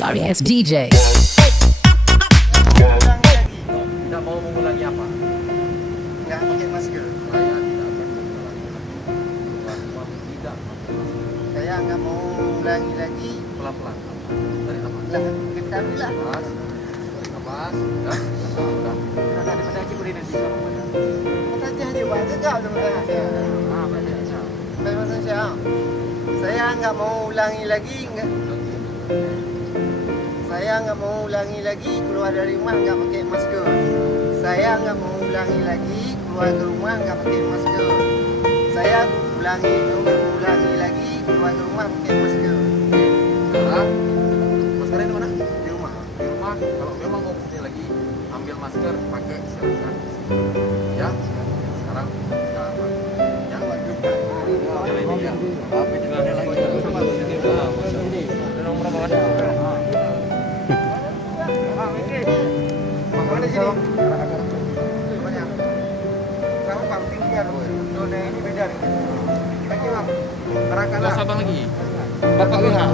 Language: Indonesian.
sorry ass DJ. Tidak mau mengulangi apa? Nggak pakai masker. Saya tidak akan mengulangi lagi. Pelan-pelan tidak pakai masker. Saya nggak mau ulangi lagi. Pelan-pelan. Tarik nafas. Lah, kita bilang. Nafas. Tarik nafas. Ya. Sudah. Daripada Cik Budi nanti kamu mana? Saja dia buat sejak sebenarnya saya. Berarti aja. Bagaimana saya? Saya nggak mau ulangi lagi. Saya nggak mau ulangi lagi keluar dari rumah nggak pakai masker. Saya nggak mau ulangi lagi keluar ke rumah nggak pakai masker. Saya ulangi lagi keluar ke rumah pakai masker. Sekarang maskernya di mana? Di rumah. Di rumah. Kalau memang mau kesini lagi, ambil masker, pakai silakan. Ya. Sekarang kita aman. Ya. Jalan ini ya. Apa juga ada lagi? Ada nomor berapa? Mana sini? Banyak. Kamu parting dia loh. Zona ini beda nih. Lagi bang. Karakan Kelas abang lagi. Bapak lihat.